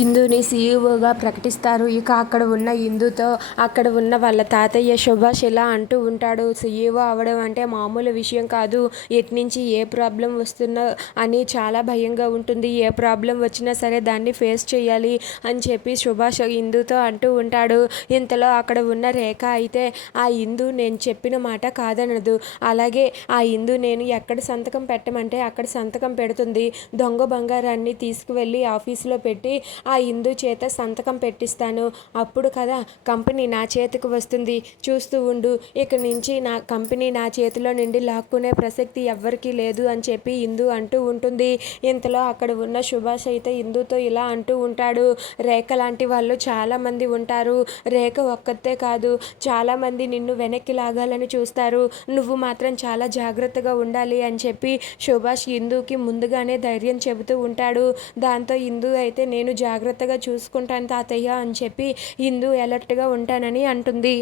ఇందూని సీఈఓగా ప్రకటిస్తారు. ఇక అక్కడ ఉన్న ఇందూతో అక్కడ ఉన్న వాళ్ళ తాతయ్య సుభాష్ ఇలా అంటూ ఉంటాడు. సీఈఓ అవ్వడం అంటే మామూలు విషయం కాదు. ఎట్నుంచి ఏ ప్రాబ్లం వస్తుందో అని చాలా భయంగా ఉంటుంది. ఏ ప్రాబ్లం వచ్చినా సరే దాన్ని ఫేస్ చేయాలి అని చెప్పి సుభాష్ ఇందూతో అంటూ ఉంటాడు. ఇంతలో అక్కడ ఉన్న రేఖ అయితే ఆ ఇందూ నేను చెప్పిన మాట కాదనదు. అలాగే ఆ ఇందూ నేను ఎక్కడ సంతకం పెట్టమంటే అక్కడ సంతకం పెడుతుంది. దొంగ బంగారాన్ని తీసుకువెళ్ళి ఆఫీసులో పెట్టి ఆ ఇందూ చేత సంతకం పెట్టిస్తాను. అప్పుడు కదా కంపెనీ నా చేతికి వస్తుంది. చూస్తూ ఉండు. ఇక నుంచి నా కంపెనీ నా చేతిలో నుండి లాక్కునే ప్రసక్తి ఎవ్వరికీ లేదు అని చెప్పి ఇందూ అంటూ ఉంటుంది. ఇంతలో అక్కడ ఉన్న సుభాష్ అయితే ఇందూతో ఇలా అంటూ ఉంటాడు. రేఖ లాంటి వాళ్ళు చాలామంది ఉంటారు. రేఖ ఒక్కతే కాదు, చాలామంది నిన్ను వెనక్కి లాగాలని చూస్తారు. నువ్వు మాత్రం చాలా జాగ్రత్తగా ఉండాలి అని చెప్పి సుభాష్ ఇందూకి ముందుగానే ధైర్యం చెబుతూ ఉంటాడు. దాంతో ఇందూ అయితే నేను జాగ్రత్తగా చూసుకుంటాను తాతయ్య అని చెప్పి ఇందూ అలర్ట్గా ఉంటానని అంటుంది.